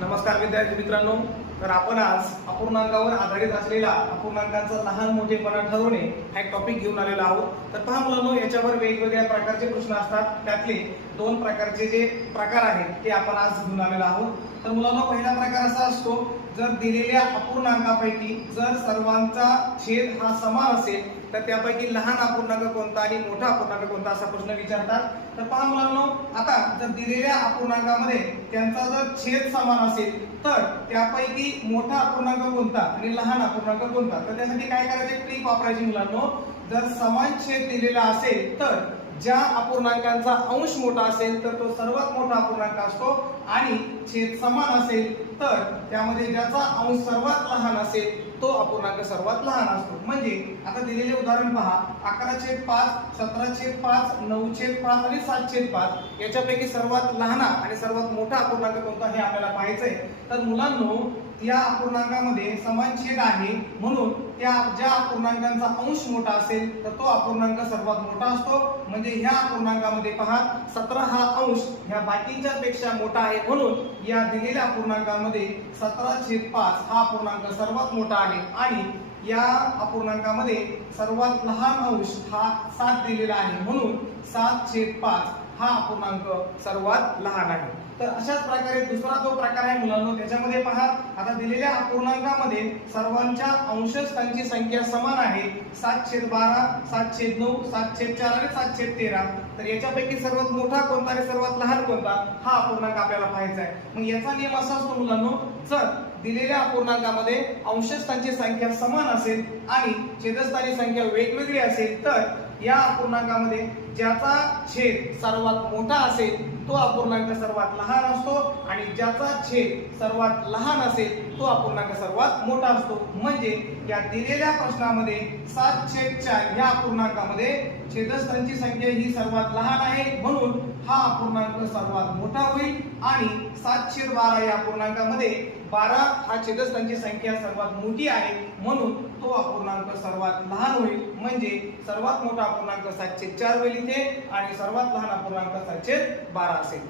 नमस्कार विद्यार्थी मित्रांनो, तर आपण आज अपूर्णांकावर आधारित असलेला अपूर्णांकांचा लहान मोठेपणा ठरवणे हा एक टॉपिक घेऊन आलेलो आहोत। तर पहा मुलांनो, याच्यावर वेगवेगळ्या प्रकारचे प्रश्न असतात। त्यातले दोन प्रकारचे जे प्रकार आहेत ते आपण आज घेऊन आलेलो आहोत। तर मुलांनो, पहिला प्रकार असा असतो, जर दिलेल्या अपूर्णांकापैकी जर सर्वांचा छेद हा समान असेल तर त्यापैकी लहान अपूर्णांक कोणता आणि मोठा अपूर्णांक कोणता असा प्रश्न विचारतात। तर पहा मुलांनो, आता जर दिलेल्या अपूर्णांकामध्ये त्यांचा जर छेद समान असेल तर त्यापैकी मोठा अपूर्णांक कोणता आणि लहान अपूर्णांक कोणता। तर त्यासाठी काय करायचे, ट्रिक वापरायची मुलांनो। जर समान छेद दिलेला असेल तर ज्या अपूर्णांकांचा अंश मोठा असेल तर तो सर्वात मोठा अपूर्णांक असतो आणि छेद समान असेल तर त्यामध्ये ज्याचा अंश सर्वात लहान असेल तो अपूर्णांक सर्वात लहान असतो। म्हणजे आता दिलेले उदाहरण पहा, 11/5, 17/5, 9/5 आणि 7/5 याच्यापैकी सर्वात लहान आणि सर्वात मोठा अपूर्णांक कोणता हे आपल्याला पाहायचंय। तर मुलांनो, या अपूर्णांकामध्ये समान छेद आहे म्हणून त्या ज्या अपूर्णांकांचा अंश मोठा असेल तर तो अपूर्णांक सर्वात मोठा असतो। म्हणजे ह्या अपूर्णांकामध्ये पहा, 17 हा अंश ह्या बाकीच्या पेक्षा मोठा आहे म्हणून या दिलेल्या अपूर्णांकामध्ये 17/5 हा अपूर्णांक सर्वात मोठा आहे आणि या अपूर्णांकामध्ये सर्वात लहान अंश हा 7 दिलेला आहे म्हणून 7/5 हा अपूर्णांक सर्वात लहान आहे। तर अशाच प्रकारे दुसरा जो प्रकार आहे मुलांनो, त्याच्यामध्ये पहा, आता दिलेल्या अपूर्णांकामध्ये सर्वांच्या अंशस्थांची संख्या समान आहे, 7/12, 7/9, 7/4 आणि 7/13। तर याच्यापैकी सर्वात मोठा कोणता आणि सर्वात लहान कोणता हा अपूर्णांक आपल्याला पाहायचा आहे। मग याचा नियम असा असतो मुलांनो, जर दिलेल्या अपूर्णांकामध्ये अंशस्थांची संख्या समान असेल आणि छेदस्थानी संख्या वेगवेगळी असेल तर या अपूर्णांकामध्ये ज्याचा छेद सर्वात मोठा असेल तो अपूर्णांक सर्वात लहान असतो आणि ज्याचा छेद सर्वात लहान असेल तो अपूर्णांक सर्वात मोठा असतो। म्हणजे या दिलेल्या प्रश्नामध्ये 7/4 या अपूर्णांकामध्ये छेदस्थांची संख्या ही सर्वात लहान आहे म्हणून हा अपूर्णांक सर्वात मोठा होईल आणि 7/12 या अपूर्णांकामध्ये 12 हा छेदस्थांची संख्या सर्वात मोठी आहे म्हणून तो अपूर्णांक सर्वात लहान होईल। म्हणजे सर्वात मोठा अपूर्णांक 7/4 होईल इथे आणि सर्वात लहान अपूर्णांक 7/12 असेल।